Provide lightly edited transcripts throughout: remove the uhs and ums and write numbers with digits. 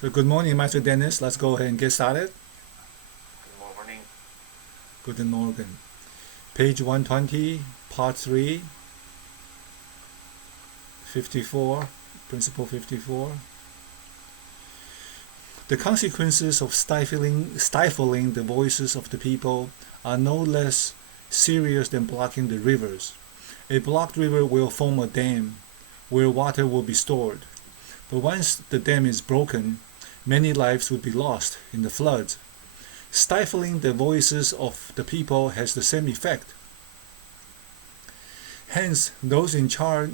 So good morning, Master Dennis. Let's go ahead and get started. Good morning. Guten Morgen. Page 120, Part 3, 54, Principle 54. The consequences of stifling the voices of the people are no less serious than blocking the rivers. A blocked river will form a dam where water will be stored. But once the dam is broken, many lives would be lost in the floods. Stifling the voices of the people has the same effect. Hence, those in charge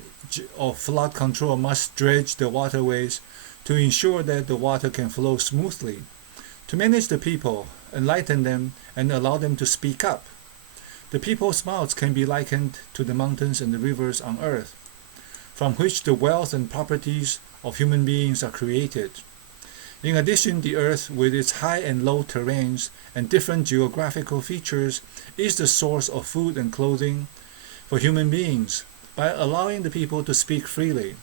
of flood control must dredge the waterways to ensure that the water can flow smoothly. To manage the people, enlighten them, and allow them to speak up. The people's mouths can be likened to the mountains and the rivers on earth, from which the wealth and properties of human beings are created. In addition, the earth, with its high and low terrains and different geographical features, is the source of food and clothing for human beings. By allowing the people to speak freely,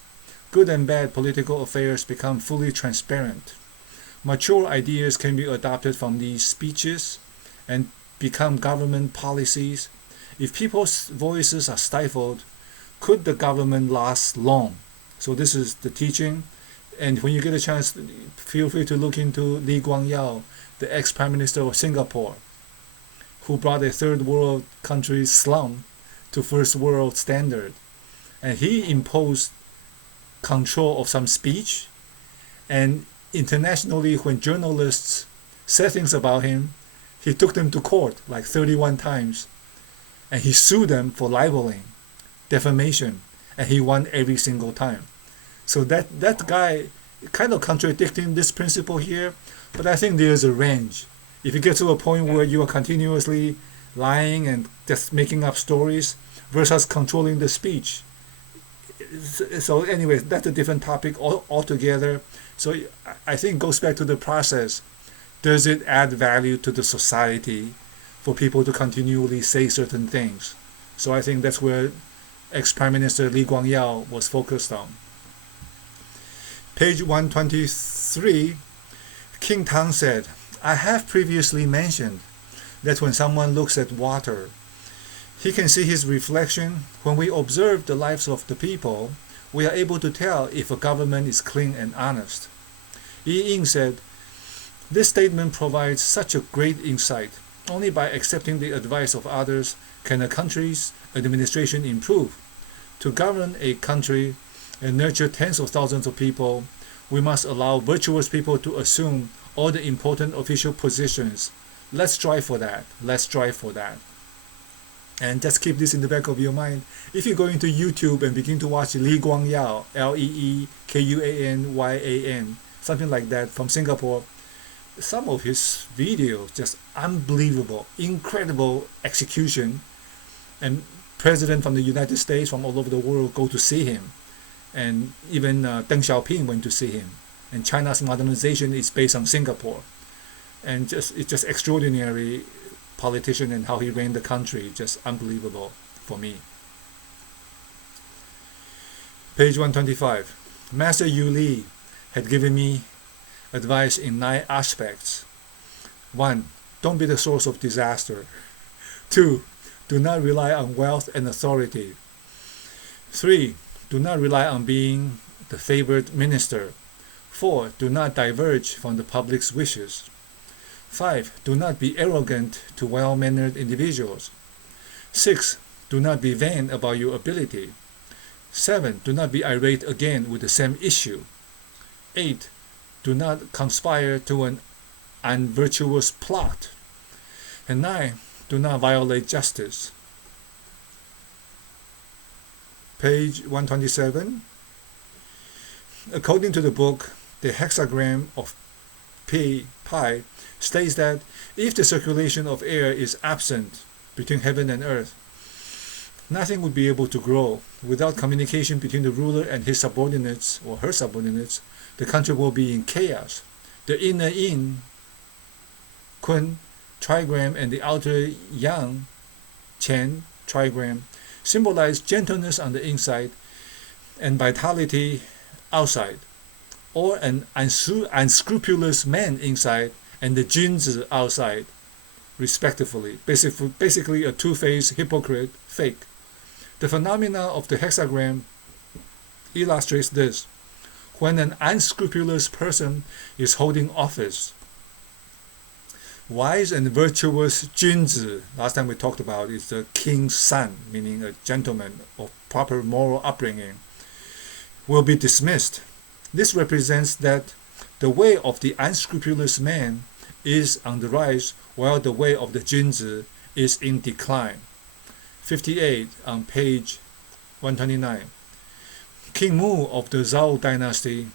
good and bad political affairs become fully transparent. Mature ideas can be adopted from these speeches and become government policies. If people's voices are stifled, could the government last long? So this is the teaching. And when you get a chance, feel free to look into Lee Kuan Yew, the ex-prime minister of Singapore, who brought a third world country slum to first world standard. And he imposed control of some speech. And internationally, when journalists said things about him, he took them to court like 31 times. And he sued them for libeling, defamation. And he won every single time. So that guy kind of contradicting this principle here, but I think there's a range. If you get to a point where you are continuously lying and just making up stories versus controlling the speech. So anyways, that's a different topic altogether. So I think it goes back to the process. Does it add value to the society for people to continually say certain things? So I think that's where ex-Prime Minister Lee Kuan Yew was focused on. Page 123, King Tang said, I have previously mentioned that when someone looks at water, he can see his reflection. When we observe the lives of the people, we are able to tell if a government is clean and honest. Yi Ying said, this statement provides such a great insight. Only by accepting the advice of others can a country's administration improve. To govern a country and nurture tens of thousands of people, we must allow virtuous people to assume all the important official positions. Let's strive for that. Let's strive for that. And just keep this in the back of your mind. If you go into YouTube and begin to watch Lee Kuan Yew, Leekuanyan, something like that, from Singapore, some of his videos just unbelievable, incredible execution. And presidents from the United States, from all over the world, go to see him. And even Deng Xiaoping went to see him. And China's modernization is based on Singapore. And it's just extraordinary politician and how he ran the country, just unbelievable for me. Page 125. Master Yu Li had given me advice in 9 aspects. 1. Don't be the source of disaster. 2. Do not rely on wealth and authority. 3. Do not rely on being the favored minister. 4. Do not diverge from the public's wishes. 5. Do not be arrogant to well-mannered individuals. 6. Do not be vain about your ability. 7. Do not be irate again with the same issue. 8. Do not conspire to an unvirtuous plot. And 9. Do not violate justice. Page 127. According to the book, the hexagram of pi states that if the circulation of air is absent between heaven and earth, nothing would be able to grow. Without communication between the ruler and his subordinates or her subordinates, the country will be in chaos. The inner yin, kun, trigram, and the outer yang, chen, trigram, symbolize gentleness on the inside and vitality outside. or an unscrupulous man inside and the Junzi outside, respectively. Basically a two-faced hypocrite fake. The phenomena of the hexagram illustrates this. When an unscrupulous person is holding office, wise and virtuous Junzi, last time we talked about, is the king's son, meaning a gentleman of proper moral upbringing, will be dismissed. This represents that the way of the unscrupulous man is on the rise, while the way of the Junzi is in decline. 58 on page 129. King Mu of the Zhao dynasty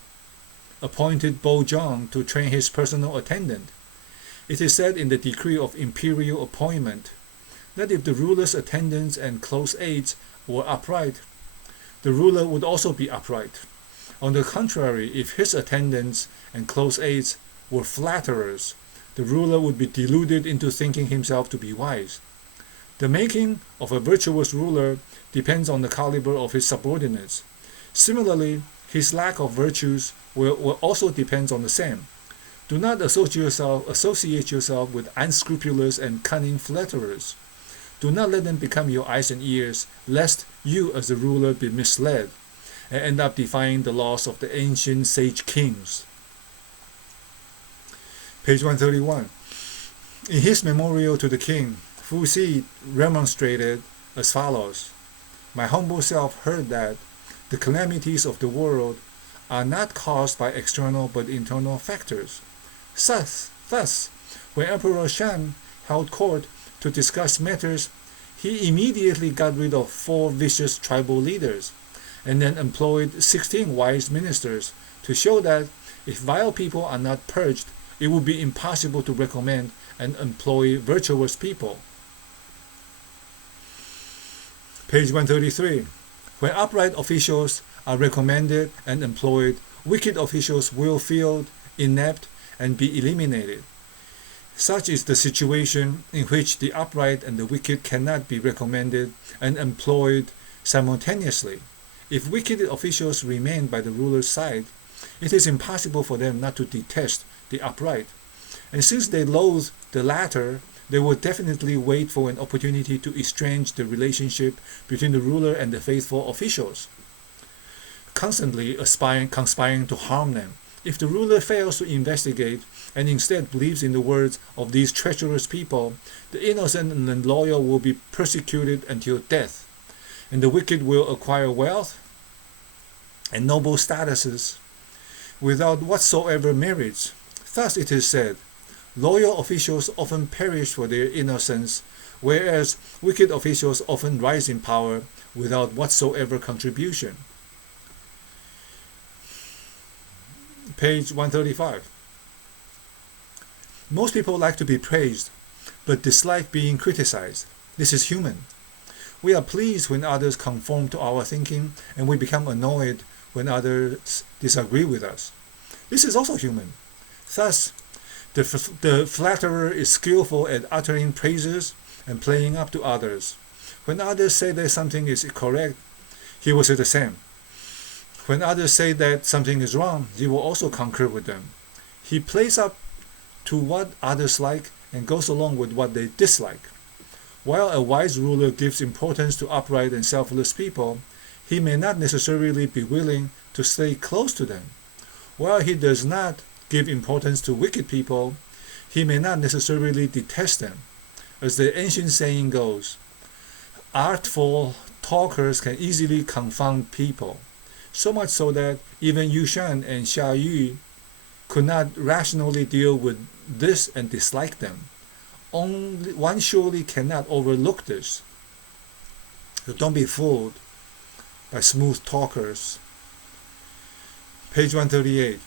appointed Bo Zhang to train his personal attendant. It is said in the decree of imperial appointment that if the ruler's attendants and close aides were upright, the ruler would also be upright. On the contrary, if his attendants and close aides were flatterers, the ruler would be deluded into thinking himself to be wise. The making of a virtuous ruler depends on the caliber of his subordinates. Similarly, his lack of virtues will also depend on the same. Do not associate yourself with unscrupulous and cunning flatterers. Do not let them become your eyes and ears, lest you as the ruler be misled and end up defying the laws of the ancient sage kings. Page 131. In his memorial to the king, Fu Xi remonstrated as follows. My humble self heard that the calamities of the world are not caused by external but internal factors. Thus, when Emperor Shan held court to discuss matters, he immediately got rid of 4 vicious tribal leaders, and then employed 16 wise ministers to show that if vile people are not purged, it would be impossible to recommend and employ virtuous people. Page 133. When upright officials are recommended and employed, wicked officials will feel inept and be eliminated. Such is the situation in which the upright and the wicked cannot be recommended and employed simultaneously. If wicked officials remain by the ruler's side, it is impossible for them not to detest the upright. And since they loathe the latter, they will definitely wait for an opportunity to estrange the relationship between the ruler and the faithful officials, constantly conspiring to harm them. If the ruler fails to investigate and instead believes in the words of these treacherous people, the innocent and loyal will be persecuted until death, and the wicked will acquire wealth and noble statuses without whatsoever merits. Thus it is said, loyal officials often perish for their innocence, whereas wicked officials often rise in power without whatsoever contribution. Page 135. Most people like to be praised, but dislike being criticized. This is human. We are pleased when others conform to our thinking, and we become annoyed when others disagree with us. This is also human. Thus, the flatterer is skillful at uttering praises and playing up to others. When others say that something is correct, he will say the same. When others say that something is wrong, he will also concur with them. He plays up to what others like and goes along with what they dislike. While a wise ruler gives importance to upright and selfless people, he may not necessarily be willing to stay close to them. While he does not give importance to wicked people, he may not necessarily detest them. As the ancient saying goes, artful talkers can easily confound people, so much so that even Yu Shan and Xia Yu could not rationally deal with this and dislike them. One surely cannot overlook this. So don't be fooled by smooth talkers. Page 138.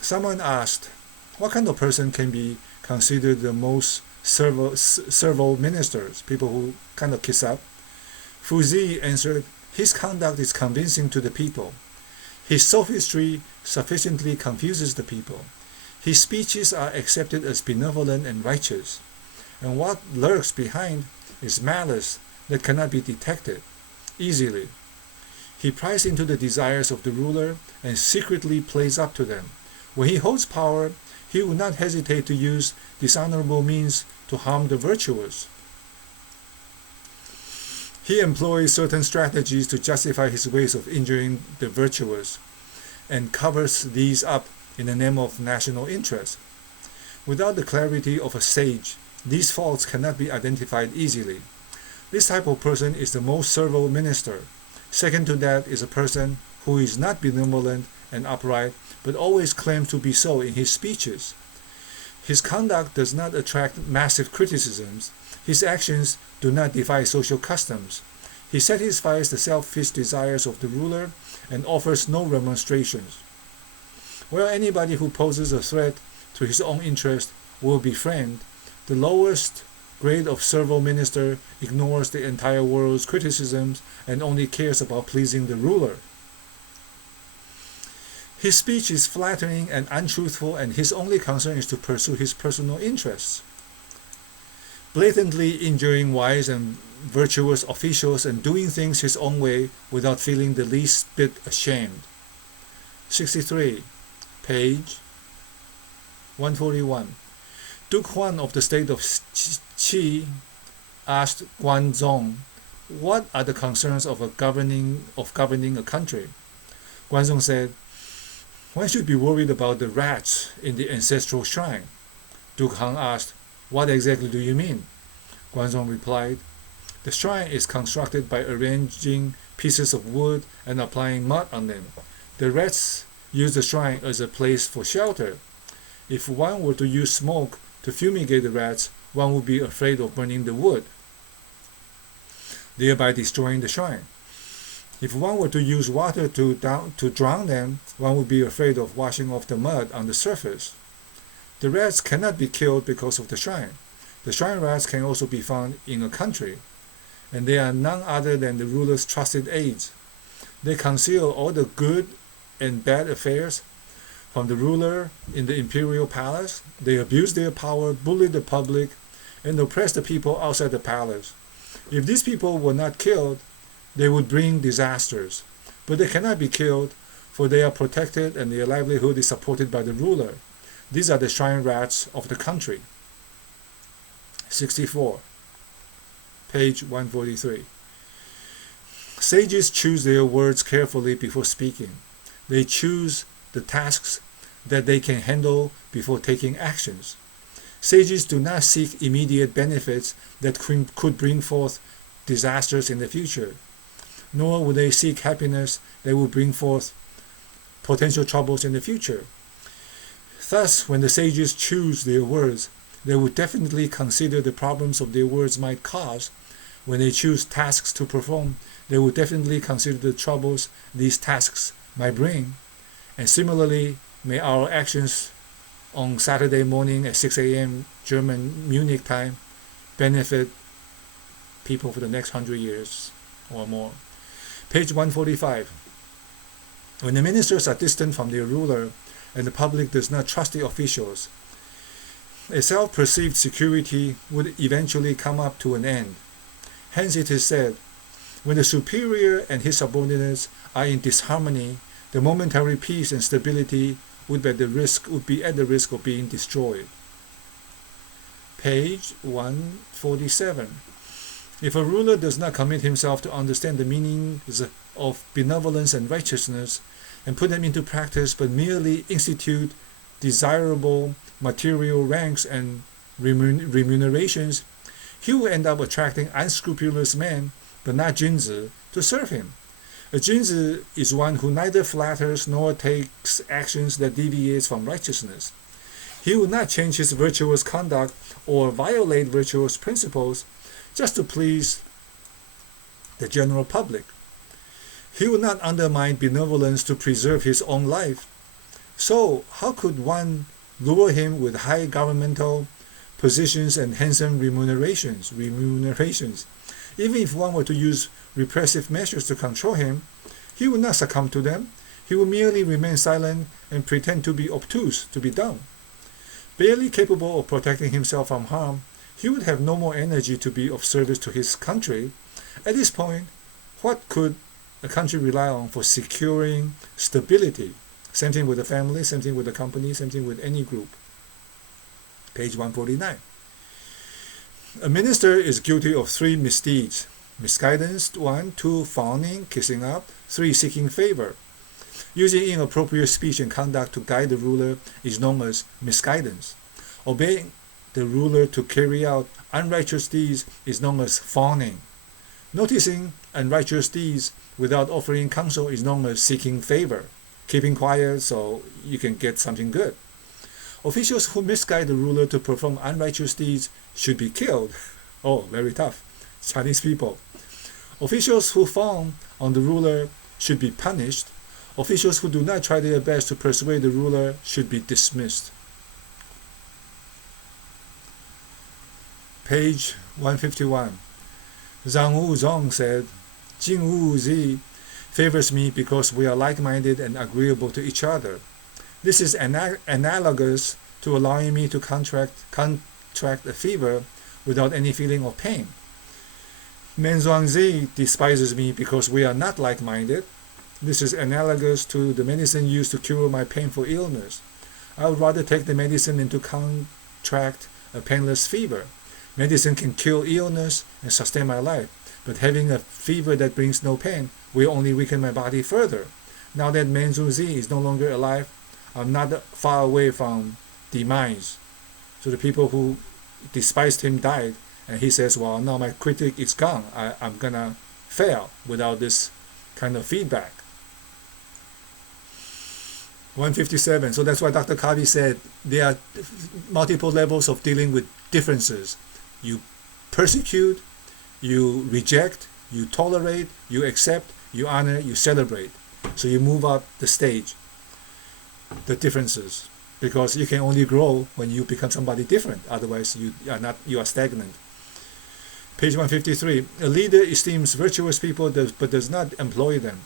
Someone asked, what kind of person can be considered the most servile ministers, people who kind of kiss up? Fu Xi answered, his conduct is convincing to the people. His sophistry sufficiently confuses the people. His speeches are accepted as benevolent and righteous. And what lurks behind is malice that cannot be detected easily. He pries into the desires of the ruler and secretly plays up to them. When he holds power, he will not hesitate to use dishonorable means to harm the virtuous. He employs certain strategies to justify his ways of injuring the virtuous and covers these up in the name of national interest. Without the clarity of a sage, these faults cannot be identified easily. This type of person is the most servile minister. Second to that is a person who is not benevolent and upright, but always claims to be so in his speeches. His conduct does not attract massive criticisms. His actions do not defy social customs. He satisfies the selfish desires of the ruler and offers no remonstrations. While anybody who poses a threat to his own interest will be framed, the lowest grade of servile minister ignores the entire world's criticisms and only cares about pleasing the ruler. His speech is flattering and untruthful, and his only concern is to pursue his personal interests. Blatantly injuring wise and virtuous officials and doing things his own way without feeling the least bit ashamed. 63. Page 141. Duke Huan of the state of Qi asked Guanzong, "What are the concerns of governing a country?" Guanzong said, "One should be worried about the rats in the ancestral shrine." Duke Han asked, "What exactly do you mean?" Guanzong replied, "The shrine is constructed by arranging pieces of wood and applying mud on them. The rats use the shrine as a place for shelter. If one were to use smoke to fumigate the rats, one would be afraid of burning the wood, thereby destroying the shrine. If one were to use water to drown them, one would be afraid of washing off the mud on the surface. The rats cannot be killed because of the shrine. The shrine rats can also be found in a country, and they are none other than the ruler's trusted aides. They conceal all the good and bad affairs from the ruler in the imperial palace. They abuse their power, bully the public, and oppress the people outside the palace. If these people were not killed, they would bring disasters. But they cannot be killed, for they are protected and their livelihood is supported by the ruler. These are the shrine rats of the country." 64. Page 143. Sages choose their words carefully before speaking. They choose the tasks that they can handle before taking actions. Sages do not seek immediate benefits that could bring forth disasters in the future, nor will they seek happiness that will bring forth potential troubles in the future. Thus, when the sages choose their words, they would definitely consider the problems of their words might cause. When they choose tasks to perform, they would definitely consider the troubles these tasks might bring. And similarly, may our actions on Saturday morning at 6 a.m. German Munich time benefit people for the next 100 years or more. Page 145. When the ministers are distant from their ruler and the public does not trust the officials, a self-perceived security would eventually come up to an end. Hence it is said, when the superior and his subordinates are in disharmony, the momentary peace and stability would be at the risk of being destroyed. Page 147. If a ruler does not commit himself to understand the meanings of benevolence and righteousness and put them into practice, but merely institute desirable material ranks and remunerations, he will end up attracting unscrupulous men, but not Junzi, to serve him. A Junzi is one who neither flatters nor takes actions that deviates from righteousness. He will not change his virtuous conduct or violate virtuous principles just to please the general public. He will not undermine benevolence to preserve his own life. So, how could one lure him with high governmental positions and handsome remunerations? Even if one were to use repressive measures to control him, he would not succumb to them. He would merely remain silent and pretend to be obtuse, to be dumb. Barely capable of protecting himself from harm, he would have no more energy to be of service to his country. At this point, what could a country rely on for securing stability. Same thing with the family, same thing with the company, same thing with any group. Page 149. A minister is guilty of 3 misdeeds. Misguidance, 1, 2, fawning, kissing up, 3, seeking favor. Using inappropriate speech and conduct to guide the ruler is known as misguidance. Obeying the ruler to carry out unrighteous deeds is known as fawning. Noticing unrighteous deeds without offering counsel is known as seeking favor. Keeping quiet so you can get something good. Officials who misguide the ruler to perform unrighteous deeds should be killed. Oh, very tough. Chinese people. Officials who fawn on the ruler should be punished. Officials who do not try their best to persuade the ruler should be dismissed. Page 151. Zhang Wuzong said, Jing Wu Zi favors me because we are like-minded and agreeable to each other. This is analogous to allowing me to contract a fever without any feeling of pain. Men Zhuangzi despises me because we are not like-minded. This is analogous to the medicine used to cure my painful illness. I would rather take the medicine than to contract a painless fever. Medicine can kill illness and sustain my life, but having a fever that brings no pain will only weaken my body further. Now that Men Zhuangzi is no longer alive, I'm not far away from demise. So the people who despised him died, and he says, well, now my critic is gone. I'm gonna fail without this kind of feedback. 157. So that's why Dr. Kavi said there are multiple levels of dealing with differences. You persecute, you reject, you tolerate, you accept, you honor, you celebrate. So you move up the stage, the differences, because you can only grow when you become somebody different. Otherwise, you are stagnant. Page 153. A leader esteems virtuous people but does not employ them.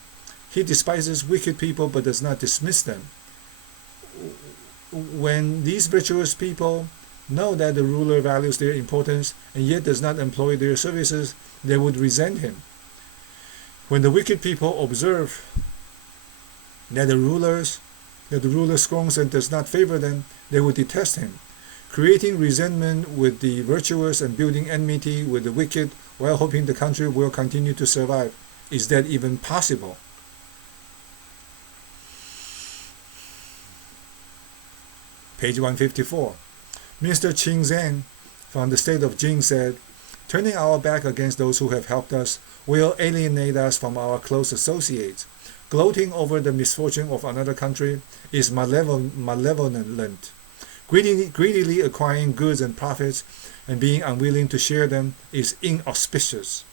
He despises wicked people but does not dismiss them. When these virtuous people know that the ruler values their importance and yet does not employ their services, they would resent him. When the wicked people observe that the ruler scorns and does not favor them, they would detest him. Creating resentment with the virtuous and building enmity with the wicked while hoping the country will continue to survive. Is that even possible? Page 154. Mr. Qing Zhen from the state of Jing said, turning our back against those who have helped us will alienate us from our close associates. Gloating over the misfortune of another country is malevolent. Greedily acquiring goods and profits and being unwilling to share them is inauspicious.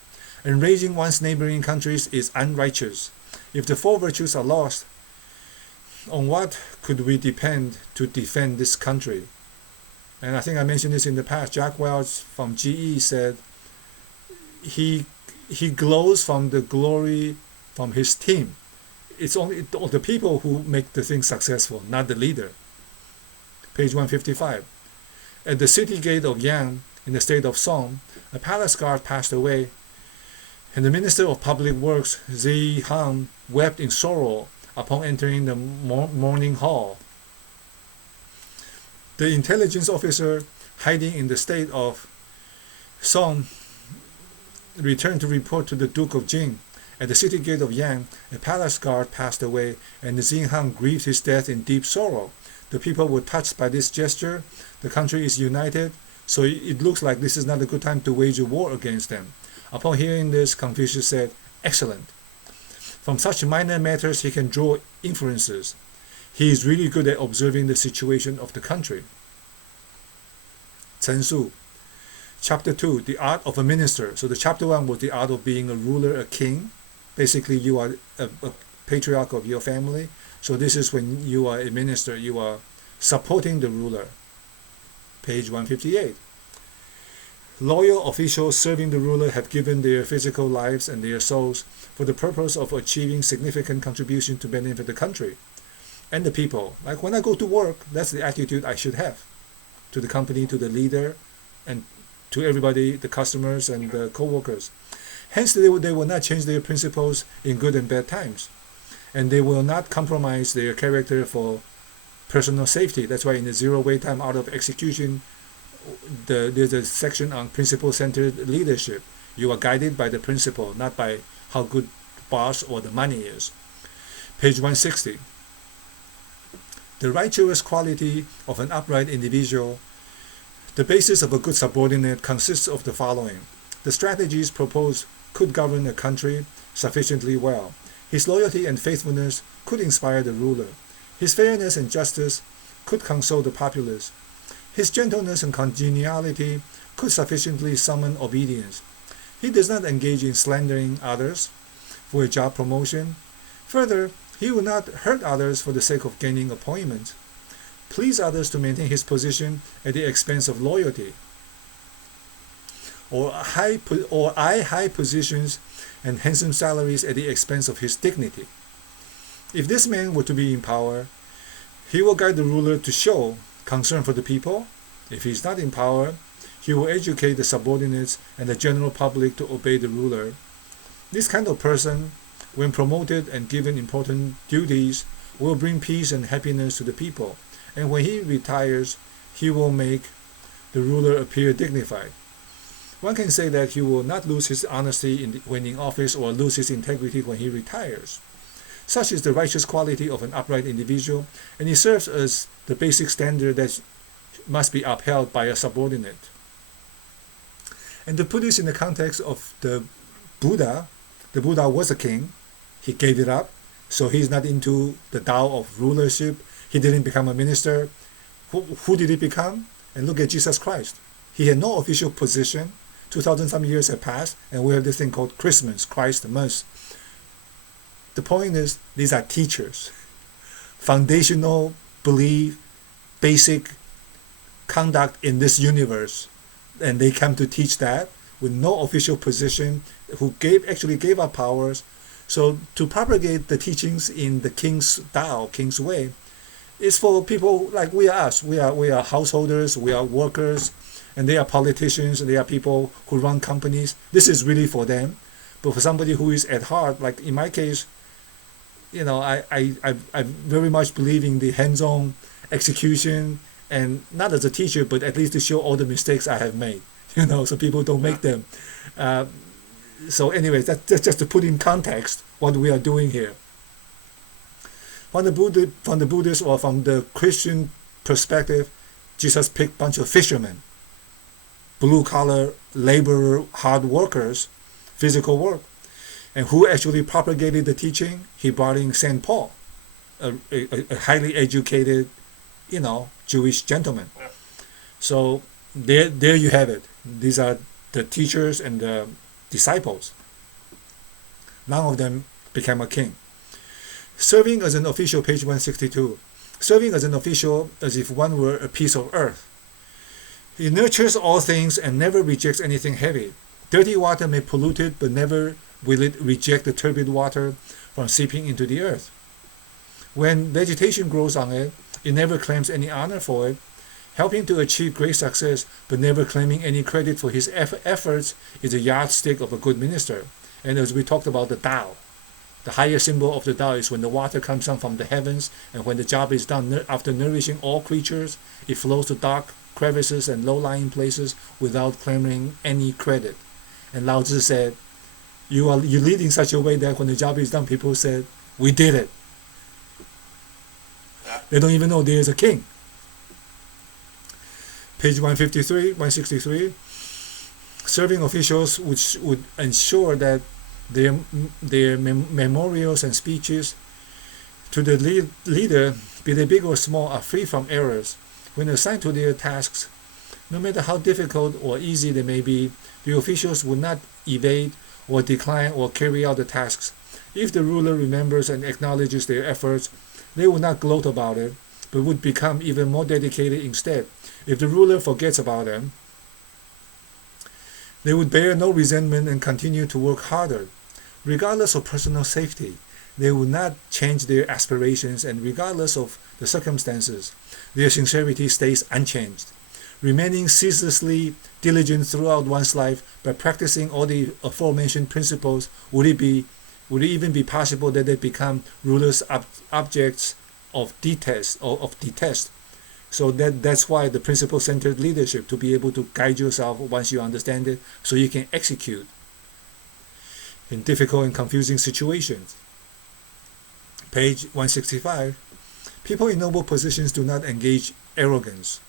Enraging one's neighboring countries is unrighteous. If the 4 virtues are lost, on what could we depend to defend this country? And I think I mentioned this in the past. Jack Welch from GE said he glows from the glory from his team. It's only the people who make the thing successful, not the leader. Page 155. At the city gate of Yang, in the state of Song, a palace guard passed away, and the Minister of Public Works, Zi Han, wept in sorrow upon entering the mourning hall. The intelligence officer hiding in the state of Song returned to report to the Duke of Jing. At the city gate of Yang, a palace guard passed away, and the Zi Han grieved his death in deep sorrow. The people were touched by this gesture. The country is united, so it looks like this is not a good time to wage a war against them. Upon hearing this, Confucius said, excellent. From such minor matters he can draw inferences. He is really good at observing the situation of the country. Chen Su. Chapter 2, the art of a minister. So the chapter 1 was the art of being a ruler, a king. Basically, you are a patriarch of your family. So this is when you are a minister, you are supporting the ruler. Page 158. Loyal officials serving the ruler have given their physical lives and their souls for the purpose of achieving significant contribution to benefit the country and the people. Like when I go to work, that's the attitude I should have to the company, to the leader, and to everybody, the customers and the co-workers. Hence, they will not change their principles in good and bad times. And they will not compromise their character for personal safety. That's why in the zero wait time out of execution, there's a section on principle-centered leadership. You are guided by the principle, not by how good boss or the money is. Page 160. The righteous quality of an upright individual. The basis of a good subordinate consists of the following. The strategies proposed could govern a country sufficiently well. His loyalty and faithfulness could inspire the ruler. His fairness and justice could console the populace. His gentleness and congeniality could sufficiently summon obedience. He does not engage in slandering others for a job promotion. Further, he will not hurt others for the sake of gaining appointments. Please others to maintain his position at the expense of loyalty. Or high positions and handsome salaries at the expense of his dignity. If this man were to be in power, he will guide the ruler to show concern for the people. If he is not in power, he will educate the subordinates and the general public to obey the ruler. This kind of person, when promoted and given important duties, will bring peace and happiness to the people. And when he retires, he will make the ruler appear dignified. One can say that he will not lose his honesty when in office or lose his integrity when he retires. Such is the righteous quality of an upright individual, and it serves as the basic standard that must be upheld by a subordinate. And to put this in the context of the Buddha was a king. He gave it up, so he's not into the Tao of rulership. He didn't become a minister. Who did he become? And look at Jesus Christ. He had no official position. 2,000 some years have passed, and we have this thing called Christmas, Christ Mass. The point is, these are teachers. Foundational belief, basic conduct in this universe. And they come to teach that with no official position, who actually gave up powers. So to propagate the teachings in the King's Tao, King's way, is for people like we are us. We are householders, we are workers, and they are politicians, and they are people who run companies. This is really for them. But for somebody who is at heart, like in my case, I very much believe in the hands-on execution, and not as a teacher, but at least to show all the mistakes I have made, so people don't make them. So anyways, that's just to put in context what we are doing here. From the Buddhist or from the Christian perspective, Jesus picked a bunch of fishermen, blue-collar laborer, hard workers, physical work. And who actually propagated the teaching? He brought in St. Paul, a highly educated, Jewish gentleman. Yeah. So there you have it. These are the teachers and the disciples. None of them became a king. Serving as an official, page 162. Serving as an official as if one were a piece of earth. He nurtures all things and never rejects anything heavy. Dirty water may pollute it, but never will it reject the turbid water from seeping into the earth. When vegetation grows on it, it never claims any honor for it, helping to achieve great success, but never claiming any credit for his efforts is a yardstick of a good minister. And as we talked about the Tao, the higher symbol of the Tao is when the water comes down from the heavens, and when the job is done after nourishing all creatures, it flows to dark crevices and low-lying places without claiming any credit. And Lao Tzu said, you lead in such a way that when the job is done, people said, we did it. They don't even know there is a king. Page 163. Serving officials would ensure that their memorials and speeches to the leader, be they big or small, are free from errors. When assigned to their tasks, no matter how difficult or easy they may be, the officials would not evade or decline or carry out the tasks. If the ruler remembers and acknowledges their efforts, they will not gloat about it, but would become even more dedicated instead. If the ruler forgets about them, they would bear no resentment and continue to work harder. Regardless of personal safety, they would not change their aspirations, and regardless of the circumstances, their sincerity stays unchanged. remaining ceaselessly diligent throughout one's life by practicing all the aforementioned principles, would it even be possible that they become rulers objects of detest or of detest? So that's why the principle-centered leadership, to be able to guide yourself once you understand it, so you can execute in difficult and confusing situations. Page 165. People in noble positions do not engage arrogance.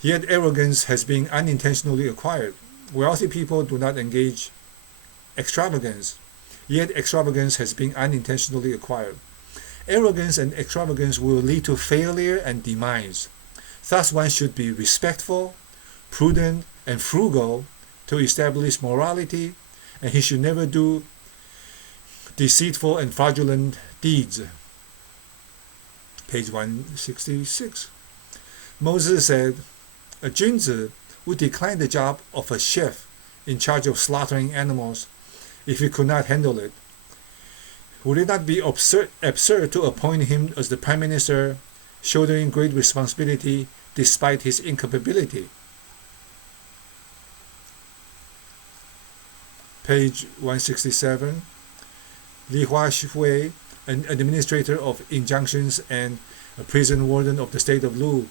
Yet arrogance has been unintentionally acquired. Wealthy people do not engage extravagance. Yet extravagance has been unintentionally acquired. Arrogance and extravagance will lead to failure and demise. Thus one should be respectful, prudent, and frugal to establish morality, and he should never do deceitful and fraudulent deeds. Page 166. Moses said, a Junzi would decline the job of a chef in charge of slaughtering animals if he could not handle it. Would it not be absurd to appoint him as the prime minister, shouldering great responsibility despite his incapability? Page 167. Li Huashui, an administrator of injunctions and a prison warden of the state of Lu,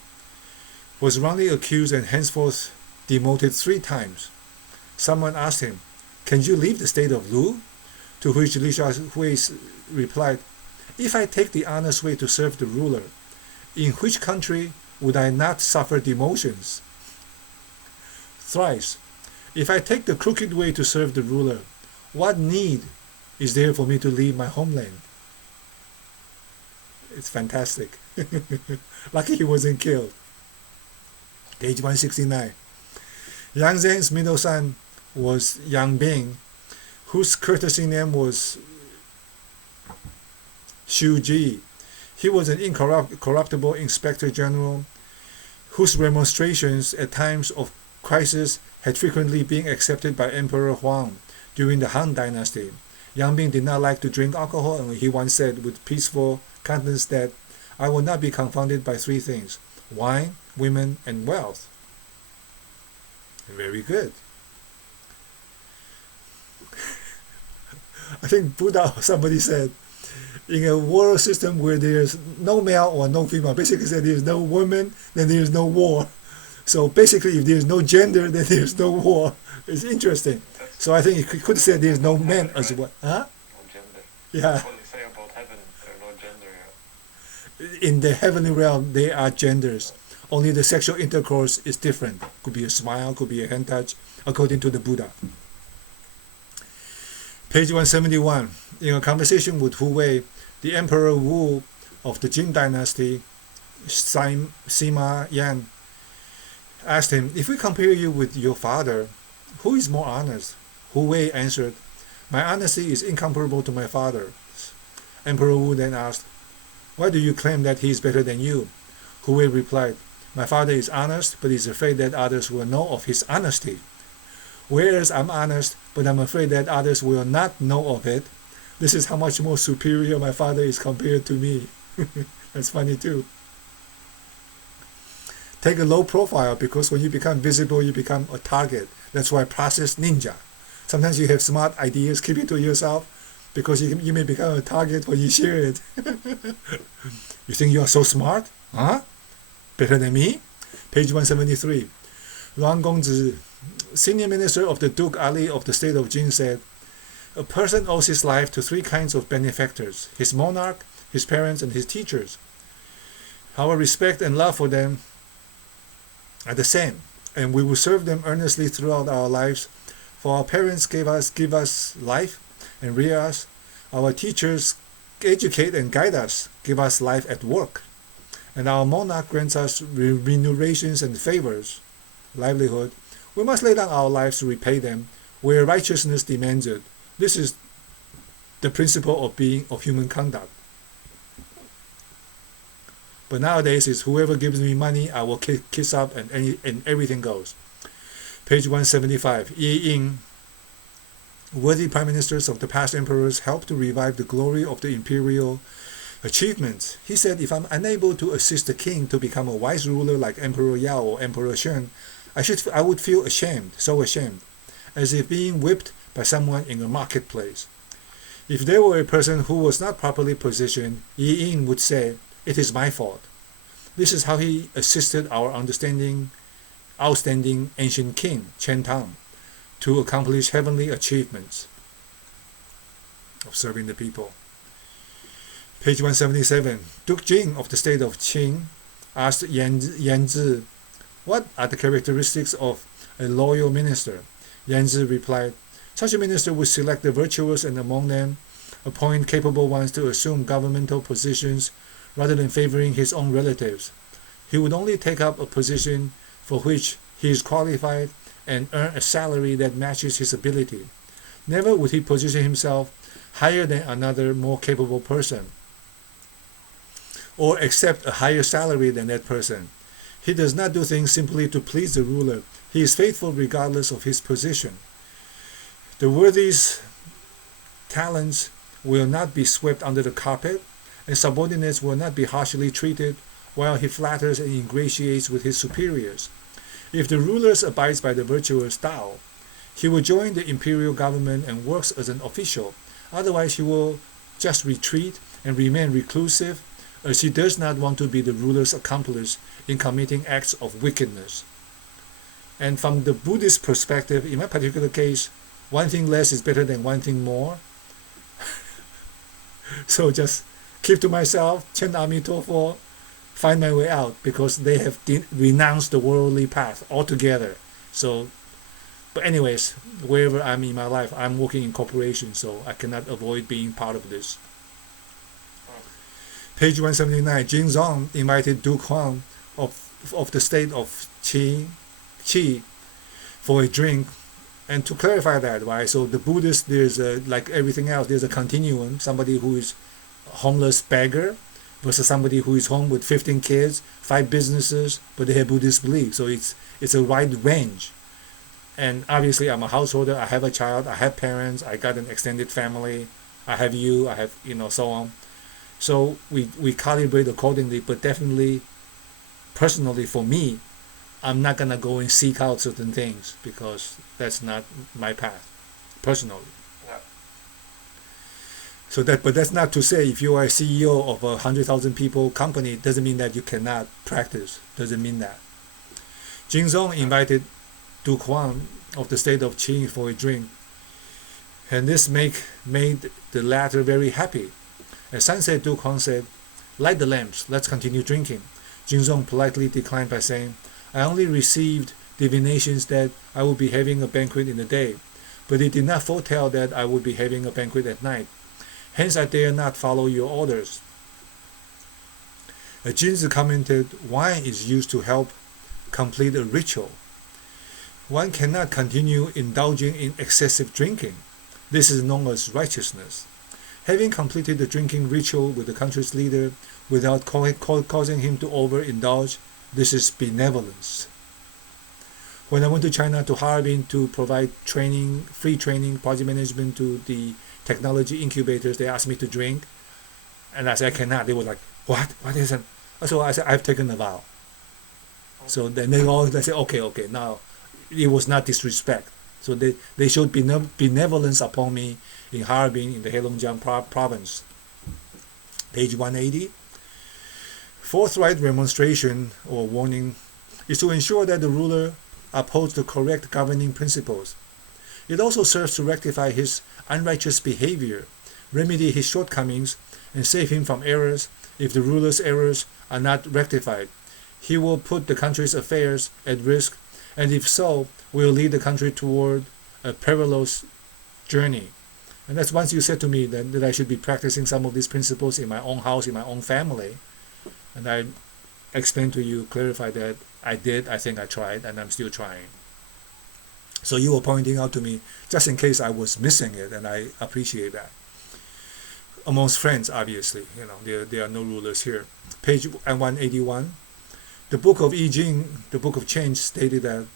was wrongly accused and henceforth demoted 3 times. Someone asked him, "Can you leave the state of Lu?" To which Li Huashui replied, "If I take the honest way to serve the ruler, in which country would I not suffer demotions?" Thrice, if I take the crooked way to serve the ruler, what need is there for me to leave my homeland? It's fantastic. Lucky he wasn't killed. Page 169. Yang Zhen's middle son was Yang Bing, whose courtesy name was Xu Ji. He was an incorruptible inspector general whose remonstrations at times of crisis had frequently been accepted by Emperor Huang during the Han Dynasty. Yang Bing did not like to drink alcohol, and he once said with peaceful countenance that, "I will not be confounded by 3 things, wine, women, and wealth." Very good. I think Buddha or somebody said, in a world system where there's no male or no female, basically said there's no woman, then there's no war. So basically if there's no gender, then there's no war. It's interesting. So I think he could say there's no men as well. Huh? No gender. Yeah. What do you say about heaven? There's no gender here. In the heavenly realm, there are genders. Only the sexual intercourse is different. Could be a smile, could be a hand touch, according to the Buddha. Page 171. In a conversation with Hu Wei, the Emperor Wu of the Jin Dynasty, Sima Yan, asked him, "If we compare you with your father, who is more honest?" Hu Wei answered, "My honesty is incomparable to my father's." Emperor Wu then asked, "Why do you claim that he is better than you?" Hu Wei replied, "My father is honest, but is afraid that others will know of his honesty. Whereas I'm honest, but I'm afraid that others will not know of it. This is how much more superior my father is compared to me." That's funny too. Take a low profile, because when you become visible, you become a target. That's why process ninja. Sometimes you have smart ideas, keep it to yourself, because you may become a target when you share it. You think you are so smart? Huh? Better than me? Page 173. Wang Gongzi, senior minister of the Duke Ali of the state of Jin, said, "A person owes his life to 3 kinds of benefactors: his monarch, his parents, and his teachers. Our respect and love for them are the same, and we will serve them earnestly throughout our lives. For our parents give us life and rear us. Our teachers educate and guide us, give us life at work. And our monarch grants us remunerations and favors, livelihood. We must lay down our lives to repay them, where righteousness demands it. This is the principle of human conduct. But nowadays it's whoever gives me money, I will kiss up, and everything goes." Page 175. Yi Ying, worthy prime ministers of the past emperors helped to revive the glory of the imperial Achievements. He said, if I'm unable to assist the king to become a wise ruler like Emperor Yao or Emperor Shun, I would feel ashamed, so ashamed, as if being whipped by someone in a marketplace. If there were a person who was not properly positioned, Yi Yin would say, it is my fault. This is how he assisted our outstanding ancient king, Chen Tang, to accomplish heavenly achievements of serving the people. Page 177. Duke Jing of the state of Qing asked Yan Zi, what are the characteristics of a loyal minister? Yan Zi replied, such a minister would select the virtuous and among them appoint capable ones to assume governmental positions rather than favoring his own relatives. He would only take up a position for which he is qualified and earn a salary that matches his ability. Never would he position himself higher than another more capable person, or accept a higher salary than that person. He does not do things simply to please the ruler. He is faithful regardless of his position. The worthy's talents will not be swept under the carpet, and subordinates will not be harshly treated while he flatters and ingratiates with his superiors. If the ruler abides by the virtuous Dao, he will join the imperial government and works as an official. Otherwise, he will just retreat and remain reclusive, as he does not want to be the ruler's accomplice in committing acts of wickedness. And from the Buddhist perspective, in my particular case, one thing less is better than one thing more. So just keep to myself, Chen Ami Tofo, find my way out, because they have renounced the worldly path altogether. So, but anyways, wherever I'm in my life, I'm working in corporation, so I cannot avoid being part of this. Page 179, Jing Zong invited Duke Huang of the state of Qi for a drink. And to clarify that, right, so the Buddhist, there's like everything else, there's a continuum. Somebody who is a homeless beggar versus somebody who is home with 15 kids, 5 businesses, but they have Buddhist beliefs. So it's a wide range. And obviously I'm a householder, I have a child, I have parents, I got an extended family, I have you, I have, so on. So we calibrate accordingly, but definitely, personally for me, I'm not going to go and seek out certain things because that's not my path, personally. Yeah. So but that's not to say if you are a CEO of a 100,000 people company, doesn't mean that you cannot practice, doesn't mean that. Jing Zong invited Duke Huang of the state of Qing for a drink, and this made the latter very happy. At sunset, Duke Huang said, light the lamps, let's continue drinking. Jing Zong politely declined by saying, I only received divinations that I would be having a banquet in the day, but it did not foretell that I would be having a banquet at night. Hence I dare not follow your orders. Jinzi commented, wine is used to help complete a ritual. One cannot continue indulging in excessive drinking. This is known as righteousness. Having completed the drinking ritual with the country's leader without causing him to overindulge, this is benevolence. When I went to China, to Harbin, to provide training, free training, project management to the technology incubators, they asked me to drink. And I said, I cannot. They were like, what? What is it? So I said, I've taken a vow. So then they said, okay, now it was not disrespect. So they showed benevolence upon me in Harbin, in the Heilongjiang province. Page 180. Forthright remonstration or warning is to ensure that the ruler upholds the correct governing principles. It also serves to rectify his unrighteous behavior, remedy his shortcomings, and save him from errors. If the ruler's errors are not rectified, he will put the country's affairs at risk, and if so, will lead the country toward a perilous journey. And that's once you said to me that I should be practicing some of these principles in my own house, in my own family. And I explained to you, clarified that I did, I think I tried, and I'm still trying. So you were pointing out to me, just in case I was missing it, and I appreciate that. Amongst friends, obviously, there are no rulers here. Page 181. The book of I Ching, the book of change, stated that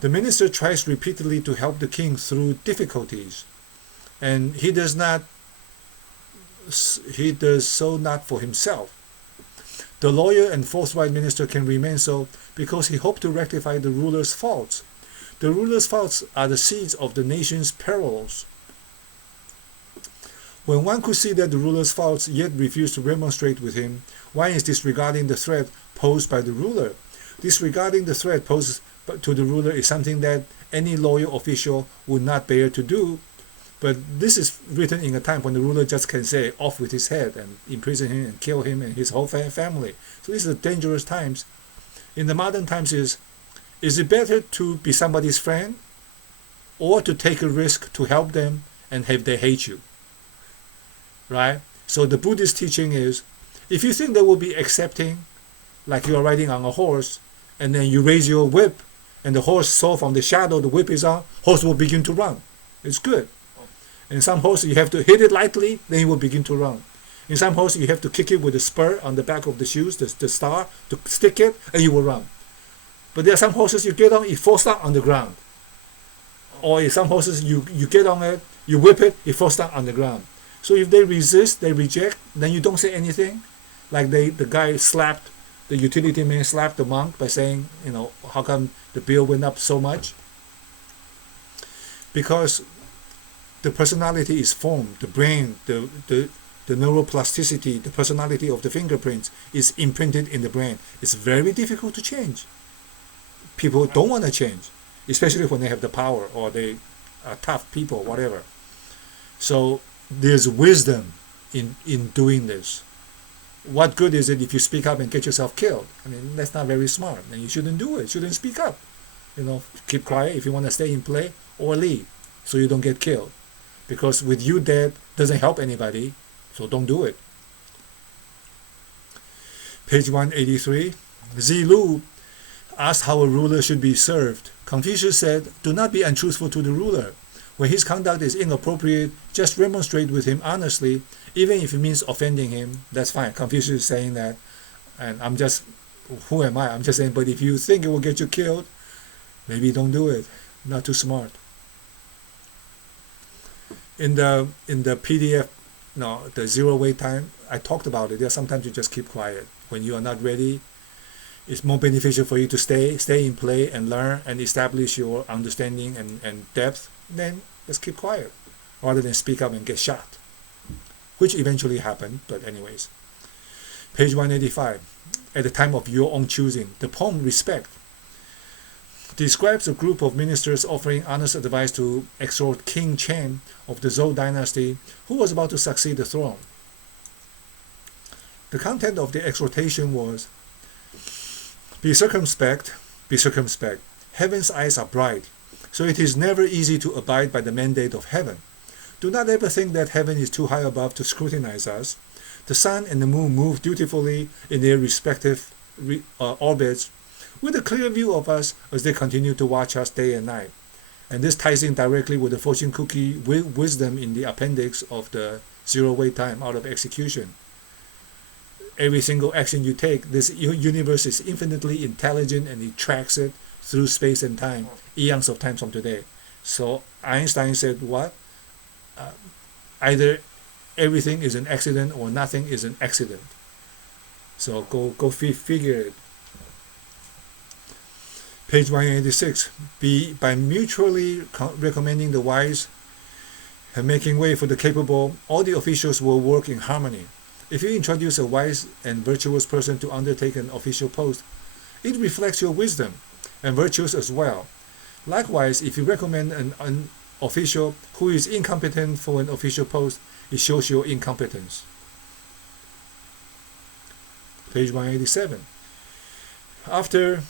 the minister tries repeatedly to help the king through difficulties, and he does not so not for himself. The loyal and forthright minister can remain so because he hoped to rectify the ruler's faults. The ruler's faults are the seeds of the nation's perils. When one could see that the ruler's faults yet refused to remonstrate with him, one is disregarding the threat posed by the ruler. Disregarding the threat posed to the ruler is something that any loyal official would not bear to do, but this is written in a time when the ruler just can say off with his head and imprison him and kill him and his whole family. So these are dangerous times. In the modern times is it better to be somebody's friend or to take a risk to help them and have they hate you? Right? So the Buddhist teaching is, if you think they will be accepting, like you are riding on a horse, and then you raise your whip, and the horse saw from the shadow the whip is on, horse will begin to run. It's good. In some horses you have to hit it lightly, then it will begin to run. In some horses you have to kick it with a spur on the back of the shoes, the star, to stick it, and you will run. But there are some horses you get on, it falls down on the ground. Or in some horses you get on it, you whip it, it falls down on the ground. So if they resist, they reject, then you don't say anything. Like the guy slapped, the utility man slapped the monk by saying, how come the bill went up so much? Because the personality is formed, the brain, the neuroplasticity, the personality of the fingerprints is imprinted in the brain. It's very difficult to change. People don't want to change, especially when they have the power or they are tough people, whatever. So there's wisdom in doing this. What good is it if you speak up and get yourself killed? I mean, that's not very smart, and you shouldn't do it. You shouldn't speak up. Keep quiet if you want to stay in play or leave so you don't get killed. Because with you dead doesn't help anybody, so don't do it. Page 183. Zilu asked how a ruler should be served. Confucius said, do not be untruthful to the ruler. When his conduct is inappropriate, just remonstrate with him honestly, even if it means offending him. That's fine. Confucius is saying that, and who am I? I'm just saying, but if you think it will get you killed, maybe don't do it. Not too smart. In the PDF, the zero wait time, I talked about it. There's sometimes you just keep quiet. When you are not ready, it's more beneficial for you to stay in play and learn and establish your understanding and depth. Then just keep quiet rather than speak up and get shot, which eventually happened, but anyways. Page 185. At the time of your own choosing, the poem Respect describes a group of ministers offering honest advice to exhort King Chen of the Zhou dynasty, who was about to succeed the throne. The content of the exhortation was, be circumspect, be circumspect. Heaven's eyes are bright, so it is never easy to abide by the mandate of heaven. Do not ever think that heaven is too high above to scrutinize us. The sun and the moon move dutifully in their respective orbits, with a clear view of us as they continue to watch us day and night. And this ties in directly with the fortune cookie wisdom in the appendix of the zero wait time out of execution. Every single action you take, this universe is infinitely intelligent and it tracks it through space and time, eons of time from today. So Einstein said what? Either everything is an accident or nothing is an accident. So go figure it. Page 186. By mutually recommending the wise and making way for the capable, all the officials will work in harmony. If you introduce a wise and virtuous person to undertake an official post, it reflects your wisdom and virtues as well. Likewise, if you recommend an official who is incompetent for an official post, it shows your incompetence. Page 187. After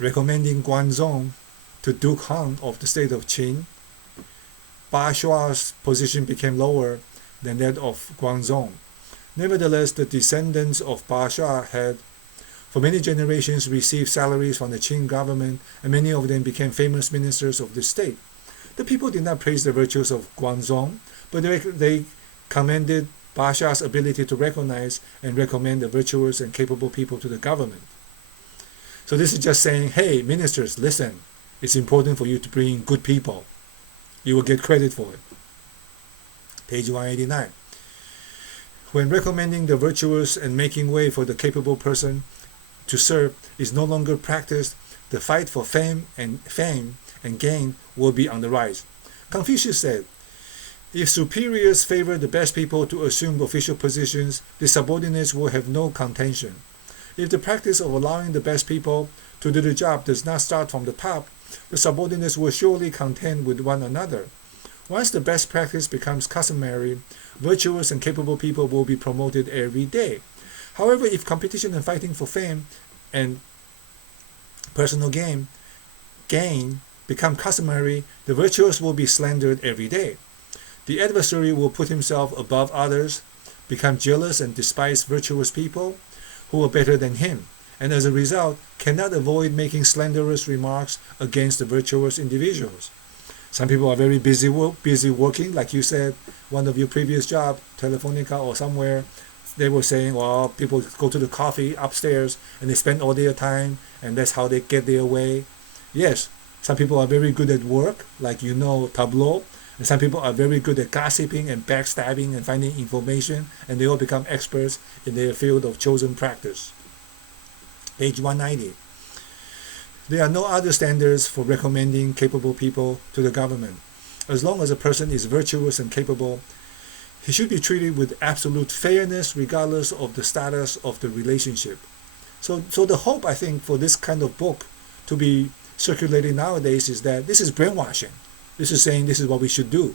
recommending Guanzong to Duke Han of the state of Qin, Ba Shua's position became lower than that of Guangzong. Nevertheless, the descendants of Ba Shua had for many generations received salaries from the Qing government, and many of them became famous ministers of the state. The people did not praise the virtues of Guangzong, but they commended Ba Shua's ability to recognize and recommend the virtuous and capable people to the government. So this is just saying, hey, ministers, listen, it's important for you to bring in good people. You will get credit for it. Page 189. When recommending the virtuous and making way for the capable person to serve is no longer practiced, the fight for fame and gain will be on the rise. Confucius said, if superiors favor the best people to assume official positions, the subordinates will have no contention. If the practice of allowing the best people to do the job does not start from the top, the subordinates will surely contend with one another. Once the best practice becomes customary, virtuous and capable people will be promoted every day. However, if competition and fighting for fame and personal gain become customary, the virtuous will be slandered every day. The adversary will put himself above others, become jealous and despise virtuous people who are better than him, and as a result cannot avoid making slanderous remarks against the virtuous individuals. Some people are very busy working, like you said, one of your previous job, Telefonica or somewhere, they were saying, well, people go to the coffee upstairs and they spend all their time and that's how they get their way. Yes, some people are very good at work, like Tableau, and some people are very good at gossiping and backstabbing and finding information, and they all become experts in their field of chosen practice. Page 190. There are no other standards for recommending capable people to the government. As long as a person is virtuous and capable, he should be treated with absolute fairness regardless of the status of the relationship. So the hope, I think, for this kind of book to be circulating nowadays is that this is brainwashing. This is saying this is what we should do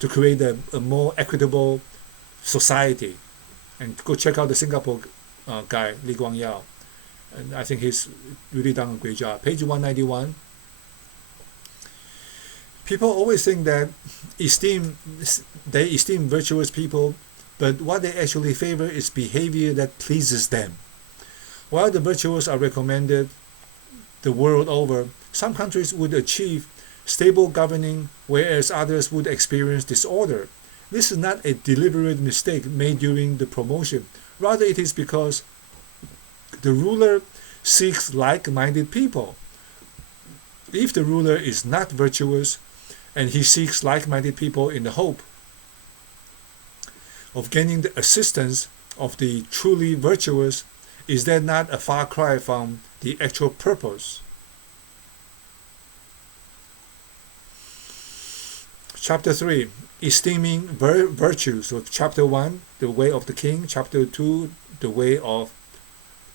to create a more equitable society. And go check out the Singapore guy, Lee Guang Yao. And I think he's really done a great job. Page 191. People always think that they esteem virtuous people, but what they actually favor is behavior that pleases them. While the virtuous are recommended the world over, some countries would achieve stable governing, whereas others would experience disorder. This is not a deliberate mistake made during the promotion. Rather, it is because the ruler seeks like-minded people. If the ruler is not virtuous and he seeks like-minded people in the hope of gaining the assistance of the truly virtuous, is that not a far cry from the actual purpose? Chapter 3, esteeming virtues. So chapter 1, the way of the king. Chapter 2, the way of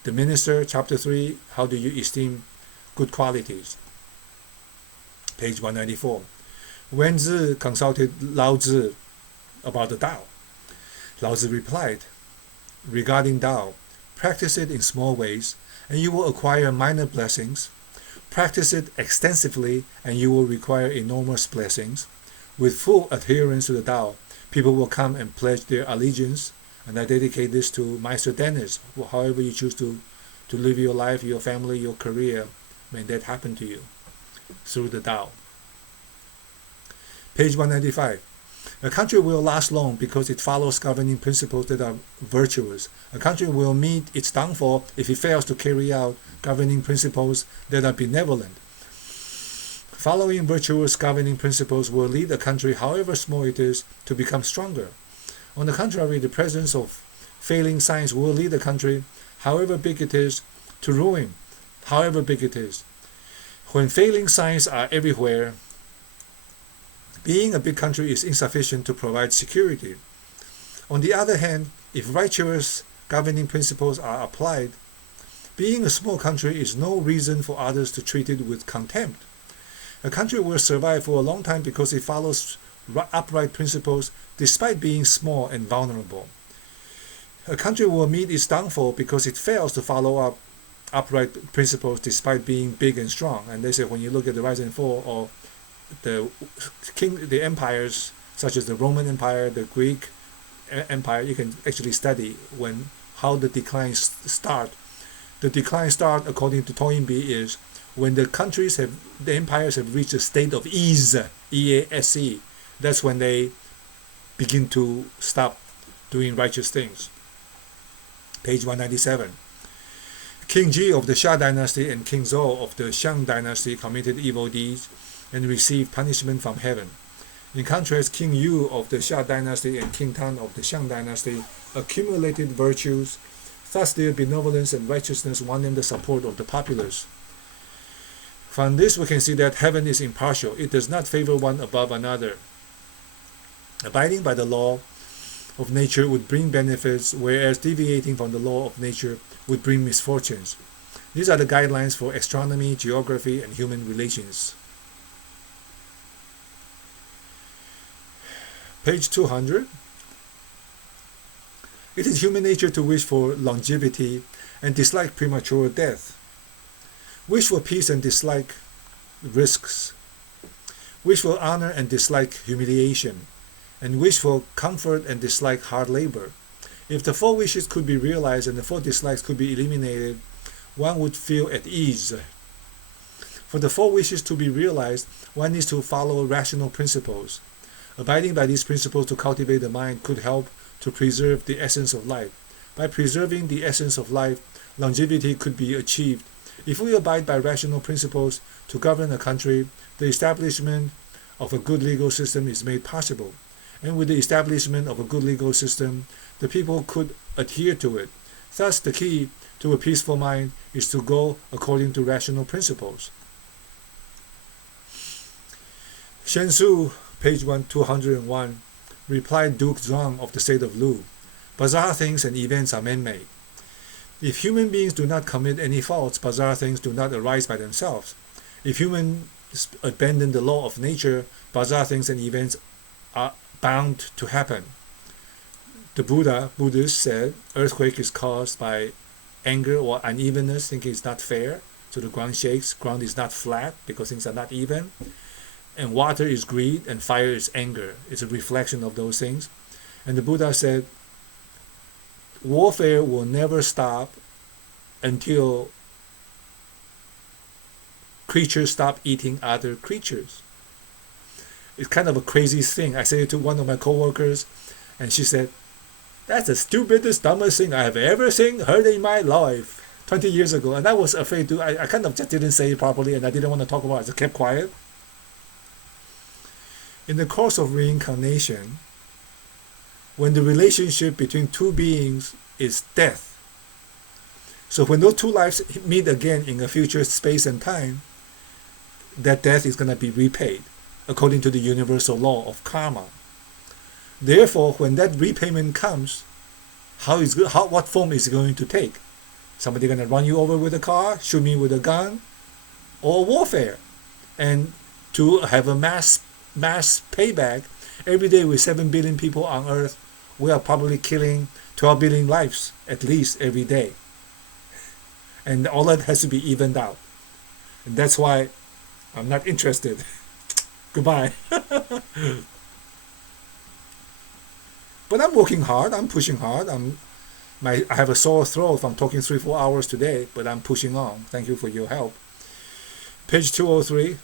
the minister. Chapter 3, how do you esteem good qualities? Page 194. Wen Zi consulted Lao Tzu about the Tao. Lao Tzu replied, regarding Tao, practice it in small ways and you will acquire minor blessings. Practice it extensively and you will require enormous blessings. With full adherence to the Tao, people will come and pledge their allegiance, and I dedicate this to Meister Dennis. However you choose to live your life, your family, your career, may that happen to you through the Tao. Page 195. A country will last long because it follows governing principles that are virtuous. A country will meet its downfall if it fails to carry out governing principles that are benevolent. Following virtuous governing principles will lead a country, however small it is, to become stronger. On the contrary, the presence of failing science will lead a country, however big it is, to ruin, however big it is. When failing signs are everywhere, being a big country is insufficient to provide security. On the other hand, if righteous governing principles are applied, being a small country is no reason for others to treat it with contempt. A country will survive for a long time because it follows upright principles despite being small and vulnerable. A country will meet its downfall because it fails to follow upright principles despite being big and strong. And they say when you look at the rise and fall of the empires, such as the Roman Empire, the Greek Empire, you can actually study how the decline start. The decline start, according to Toynbee, is when the empires have reached a state of ease, E-A-S-E. That's when they begin to stop doing righteous things. Page 197. King Ji of the Xia dynasty and King Zhou of the Shang dynasty committed evil deeds and received punishment from heaven. In contrast, King Yu of the Xia dynasty and King Tan of the Xiang dynasty accumulated virtues, thus their benevolence and righteousness won them the support of the populace. From this we can see that heaven is impartial. It does not favor one above another. Abiding by the law of nature would bring benefits, whereas deviating from the law of nature would bring misfortunes. These are the guidelines for astronomy, geography, and human relations. Page 200. It is human nature to wish for longevity and dislike premature death. Wish for peace and dislike risks. Wish for honor and dislike humiliation. And wish for comfort and dislike hard labor. If the four wishes could be realized and the four dislikes could be eliminated, one would feel at ease. For the four wishes to be realized, one needs to follow rational principles. Abiding by these principles to cultivate the mind could help to preserve the essence of life. By preserving the essence of life, longevity could be achieved. If we abide by rational principles to govern a country, the establishment of a good legal system is made possible. And with the establishment of a good legal system, the people could adhere to it. Thus, the key to a peaceful mind is to go according to rational principles. Shen Su, page 201, replied Duke Zhuang of the state of Lu. Bizarre things and events are man-made. If human beings do not commit any faults, bizarre things do not arise by themselves. If humans abandon the law of nature, bizarre things and events are bound to happen. The Buddhist said, earthquake is caused by anger or unevenness, thinking it's not fair, so the ground shakes. Ground is not flat because things are not even. And water is greed and fire is anger. It's a reflection of those things. And the Buddha said, warfare will never stop until creatures stop eating other creatures. It's kind of a crazy thing. I said it to one of my coworkers, and she said, that's the stupidest, dumbest thing I have ever heard in my life 20 years ago. And I was afraid to, I kind of just didn't say it properly, and I didn't want to talk about it. I just kept quiet. In the course of reincarnation, when the relationship between two beings is death, so when those two lives meet again in a future space and time, that death is going to be repaid according to the universal law of karma. Therefore, when that repayment comes, what form is it going to take? Somebody going to run you over with a car, shoot me with a gun, or warfare? And to have a mass payback, every day with 7 billion people on Earth, we are probably killing 12 billion lives at least every day. And all that has to be evened out. And that's why I'm not interested. Goodbye. But I'm working hard, I'm pushing hard. I have a sore throat from talking 3-4 hours today, but I'm pushing on. Thank you for your help. Page 203.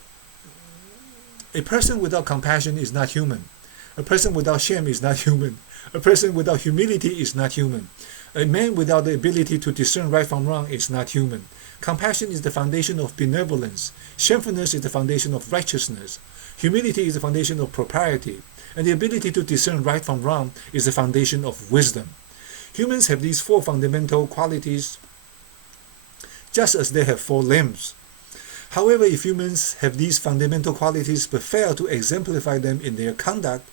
A person without compassion is not human. A person without shame is not human. A person without humility is not human. A man without the ability to discern right from wrong is not human. Compassion is the foundation of benevolence. Shamefulness is the foundation of righteousness. Humility is the foundation of propriety. And the ability to discern right from wrong is the foundation of wisdom. Humans have these 4 fundamental qualities just as they have 4 limbs. However, if humans have these fundamental qualities but fail to exemplify them in their conduct,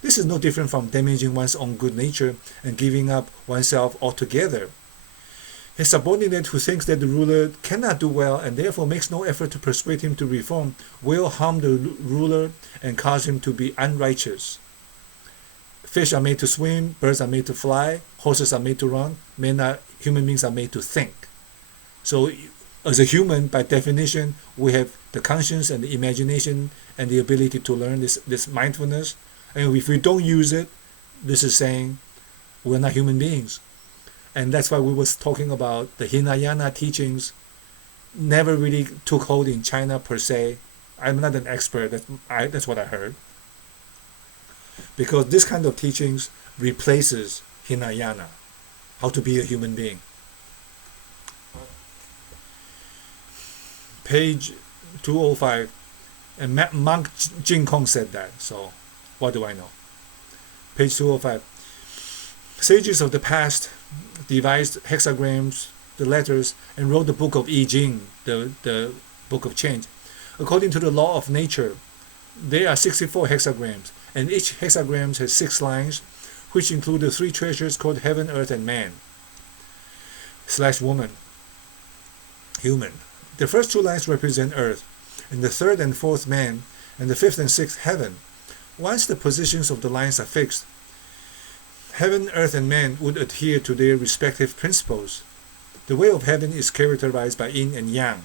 this is no different from damaging one's own good nature and giving up oneself altogether. A subordinate who thinks that the ruler cannot do well and therefore makes no effort to persuade him to reform will harm the ruler and cause him to be unrighteous. Fish are made to swim, birds are made to fly, horses are made to run, human beings are made to think. So as a human, by definition, we have the conscience and the imagination and the ability to learn this mindfulness. And if we don't use it, this is saying we're not human beings. And that's why we was talking about the Hinayana teachings never really took hold in China per se. I'm not an expert, that's what I heard. Because this kind of teachings replaces Hinayana, how to be a human being. Page 205, and Monk Jin Kong said that, so What do I know? Page 205. Sages of the past devised hexagrams, the letters, and wrote the book of I Ching, the book of change. According to the law of nature, there are 64 hexagrams, and each hexagram has 6 lines, which include the 3 treasures called heaven, earth, and man / woman, human. The first 2 lines represent earth, and the 3rd and 4th man, and the 5th and 6th heaven. Once the positions of the lines are fixed, heaven, earth, and man would adhere to their respective principles. The way of heaven is characterized by yin and yang.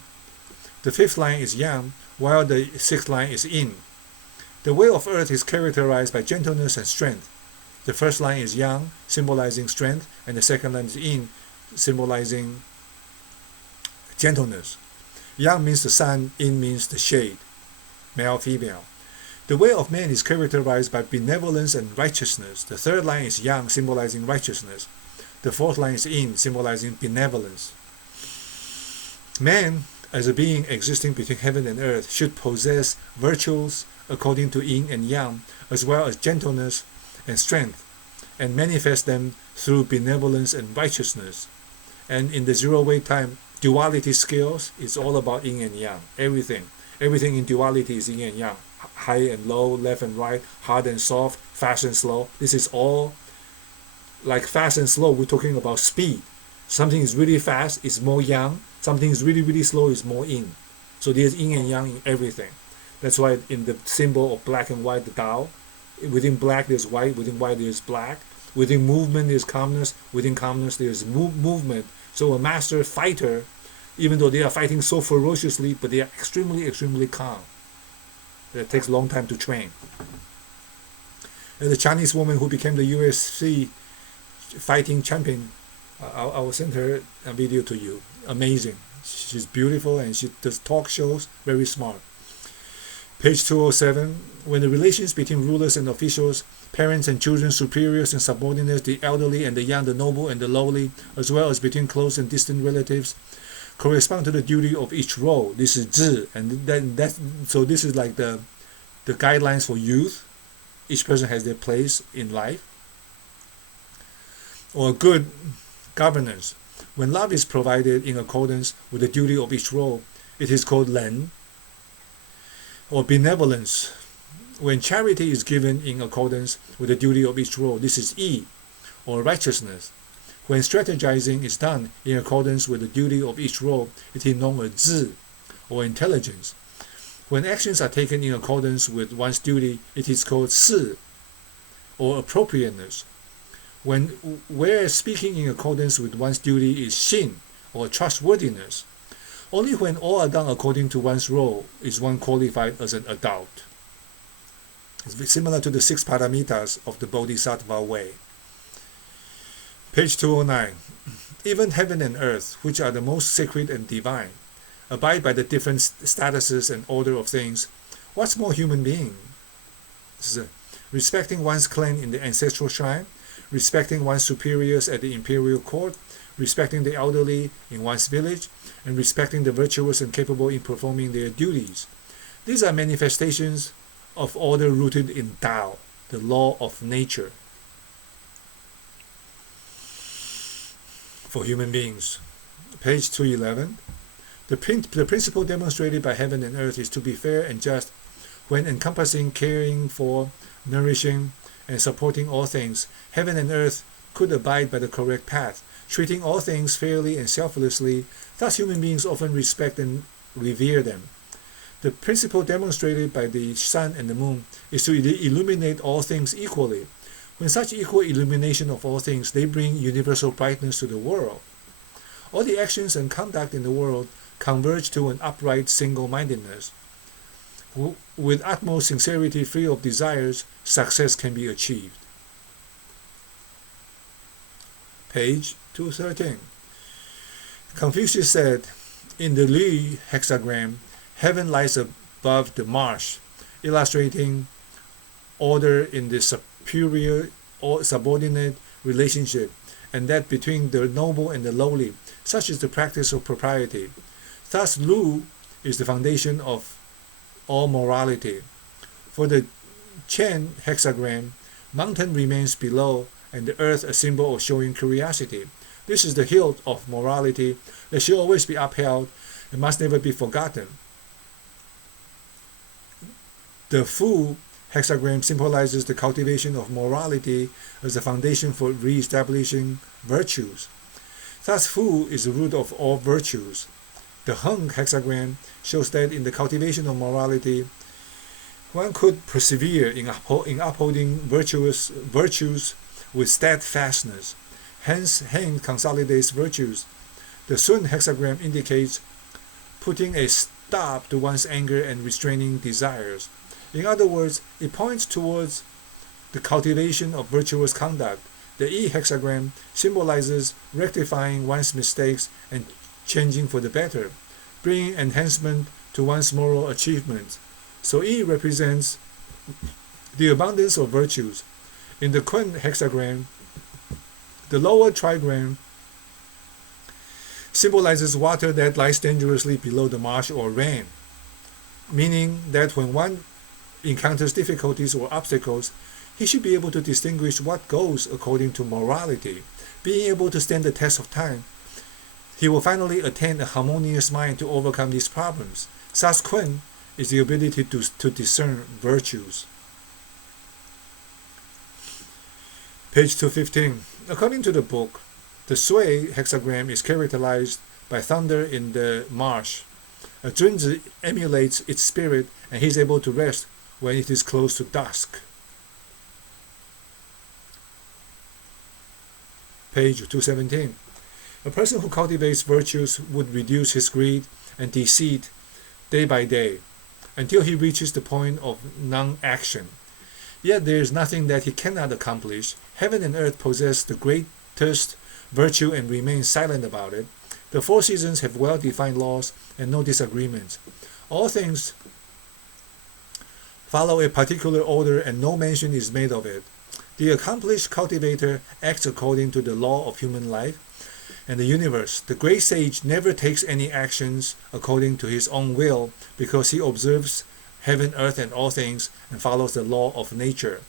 The 5th line is yang, while the 6th line is yin. The way of earth is characterized by gentleness and strength. The first line is yang, symbolizing strength, and the second line is yin, symbolizing gentleness. Yang means the sun, yin means the shade, male, female. The way of man is characterized by benevolence and righteousness. The 3rd line is yang, symbolizing righteousness. The 4th line is yin, symbolizing benevolence. Man, as a being existing between heaven and earth, should possess virtues according to yin and yang, as well as gentleness and strength, and manifest them through benevolence and righteousness. And in the zero-way time, duality scales is all about yin and yang. Everything in duality is yin and yang. High and low, left and right, hard and soft, fast and slow. This is all like fast and slow. We're talking about speed. Something is really fast, is more yang. Something is really, really slow, is more yin. So there's yin and yang in everything. That's why in the symbol of black and white, the Dao, within black there's white, within white there's black. Within movement there's calmness, within calmness there's movement. So a master fighter, even though they are fighting so ferociously, but they are extremely, extremely calm. It takes a long time to train. And the Chinese woman who became the UFC fighting champion, I will send her a video to you. Amazing. She's beautiful and she does talk shows, very smart. Page 207. When the relations between rulers and officials, parents and children, superiors and subordinates, the elderly and the young, the noble and the lowly, as well as between close and distant relatives, correspond to the duty of each role. This is zhi, and so this is like the guidelines for youth. Each person has their place in life. Or good governance. When love is provided in accordance with the duty of each role, it is called len. Or benevolence. When charity is given in accordance with the duty of each role, this is yi. Or righteousness. When strategizing is done in accordance with the duty of each role, it is known as zhi, or intelligence. When actions are taken in accordance with one's duty, it is called si, or appropriateness. Whereas speaking in accordance with one's duty is xin, or trustworthiness. Only when all are done according to one's role is one qualified as an adult. It's similar to the 6 paramitas of the Bodhisattva way. Page 209. Even heaven and earth, which are the most sacred and divine, abide by the different statuses and order of things. What's more human being? Respecting one's clan in the ancestral shrine, respecting one's superiors at the imperial court, respecting the elderly in one's village, and respecting the virtuous and capable in performing their duties. These are manifestations of order rooted in Tao, the law of nature. For human beings. Page 211. The principle demonstrated by heaven and earth is to be fair and just when encompassing, caring for, nourishing, and supporting all things. Heaven and earth could abide by the correct path, treating all things fairly and selflessly. Thus human beings often respect and revere them. The principle demonstrated by the sun and the moon is to illuminate all things equally. When such equal illumination of all things, they bring universal brightness to the world. All the actions and conduct in the world converge to an upright single-mindedness. With utmost sincerity, free of desires, success can be achieved. Page 213. Confucius said, in the Li hexagram, heaven lies above the marsh, illustrating order in the superior or subordinate relationship, and that between the noble and the lowly. Such is the practice of propriety. Thus Lu is the foundation of all morality. For the Chen hexagram, mountain remains below and the earth a symbol of showing curiosity. This is the hilt of morality that should always be upheld and must never be forgotten. The Fu hexagram symbolizes the cultivation of morality as the foundation for re-establishing virtues. Thus, Fu is the root of all virtues. The Heng hexagram shows that in the cultivation of morality, one could persevere in upholding virtues with steadfastness. Hence, Heng consolidates virtues. The Sun hexagram indicates putting a stop to one's anger and restraining desires. In other words, it points towards the cultivation of virtuous conduct. The E hexagram symbolizes rectifying one's mistakes and changing for the better, bringing enhancement to one's moral achievements. So E represents the abundance of virtues. In the Kun hexagram, the lower trigram symbolizes water that lies dangerously below the marsh or rain, meaning that when one encounters difficulties or obstacles, he should be able to distinguish what goes according to morality. Being able to stand the test of time, he will finally attain a harmonious mind to overcome these problems. Thus, Kun is the ability to discern virtues. Page 215. According to the book, the Sui hexagram is characterized by thunder in the marsh. A Junzi emulates its spirit, and he is able to rest when it is close to dusk. Page 217. A person who cultivates virtues would reduce his greed and deceit day by day until he reaches the point of non-action. Yet there is nothing that he cannot accomplish. Heaven and earth possess the greatest virtue and remain silent about it. The four seasons have well-defined laws and no disagreements. All things follow a particular order and no mention is made of it. The accomplished cultivator acts according to the law of human life and the universe. The great sage never takes any actions according to his own will because he observes heaven, earth, and all things and follows the law of nature.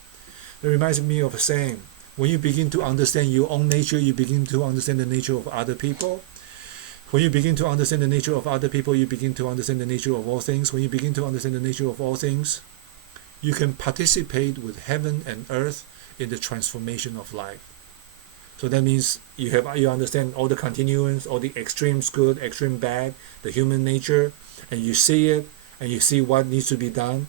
It reminds me of a saying, when you begin to understand your own nature, you begin to understand the nature of other people. When you begin to understand the nature of other people, you begin to understand the nature of all things. When you begin to understand the nature of all things, you can participate with heaven and earth in the transformation of life. So that means you understand all the continuance, all the extremes good, extreme bad, the human nature, and you see it, and you see what needs to be done,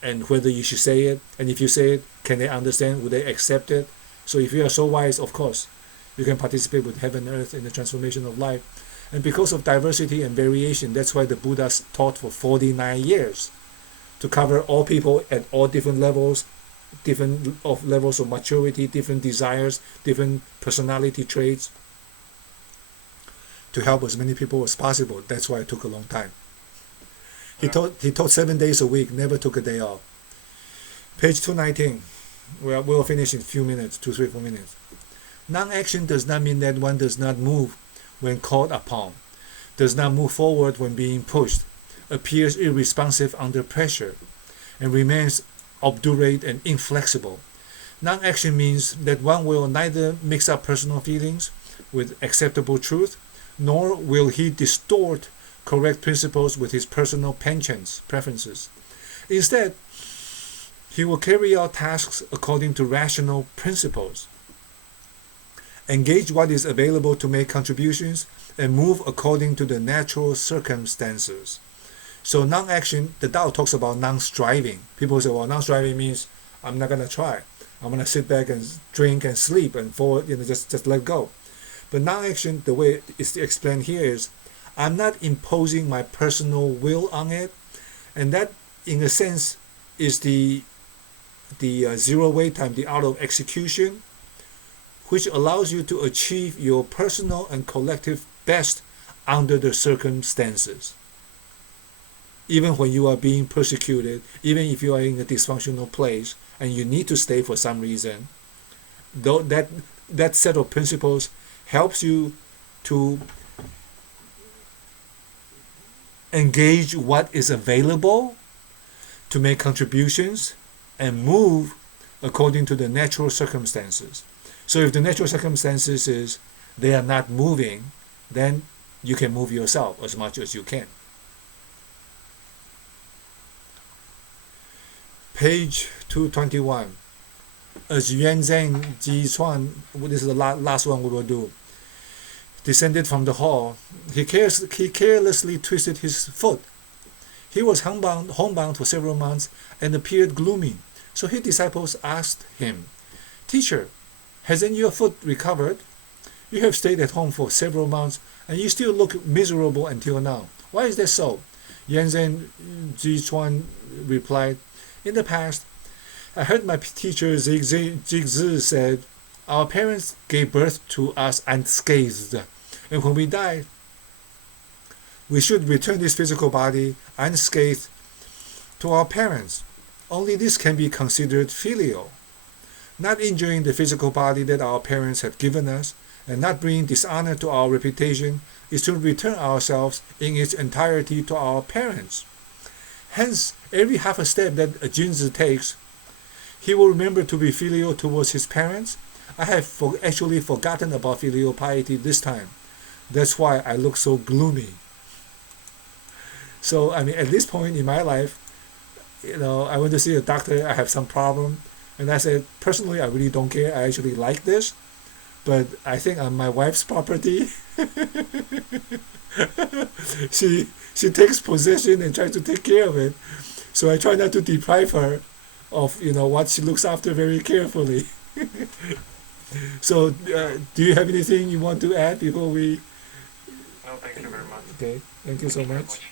and whether you should say it, and if you say it, can they understand, will they accept it? So if you are so wise, of course, you can participate with heaven and earth in the transformation of life. And because of diversity and variation, that's why the Buddha taught for 49 years, to cover all people at all different levels, levels of maturity, different desires, different personality traits, to help as many people as possible. That's why it took a long time. He taught 7 days a week, never took a day off. Page 219. We'll finish in a few minutes, 2-3-4 minutes. Non-action does not mean that one does not move when called upon, does not move forward when being pushed, appears irresponsive under pressure, and remains obdurate and inflexible. Non-action means that one will neither mix up personal feelings with acceptable truth, nor will he distort correct principles with his personal penchants, preferences. Instead, he will carry out tasks according to rational principles, engage what is available to make contributions, and move according to the natural circumstances. So non-action, the Tao talks about non-striving. People say, well, non-striving means I'm not going to try. I'm going to sit back and drink and sleep and forward, just let go. But non-action, the way it's explained here is, I'm not imposing my personal will on it. And that, in a sense, is the zero wait time, the art of execution, which allows you to achieve your personal and collective best under the circumstances. Even when you are being persecuted, even if you are in a dysfunctional place and you need to stay for some reason, though that set of principles helps you to engage what is available to make contributions and move according to the natural circumstances. So if the natural circumstances is they are not moving, then you can move yourself as much as you can. Page 221. As Yuanzhang Jichuan, this is the last one we will do, descended from the hall, he carelessly twisted his foot. He was homebound for several months and appeared gloomy. So his disciples asked him, "Teacher, hasn't your foot recovered? You have stayed at home for several months and you still look miserable until now. Why is that so?" Yanzhen Jichuan replied, "In the past, I heard my teacher Jigzi said, our parents gave birth to us unscathed, and when we die, we should return this physical body unscathed to our parents. Only this can be considered filial. Not injuring the physical body that our parents have given us, and not bringing dishonor to our reputation, is to return ourselves in its entirety to our parents. Hence, every half a step that a Jinzi takes, he will remember to be filial towards his parents. I have actually forgotten about filial piety this time. That's why I look so gloomy." So, I mean, at this point in my life, I went to see a doctor, I have some problem, and I said, personally, I really don't care. I actually like this, but I think on my wife's property, she takes possession and tries to take care of it. So I try not to deprive her of what she looks after very carefully. So do you have anything you want to add before we? No, thank you very much. Okay, thank you so much.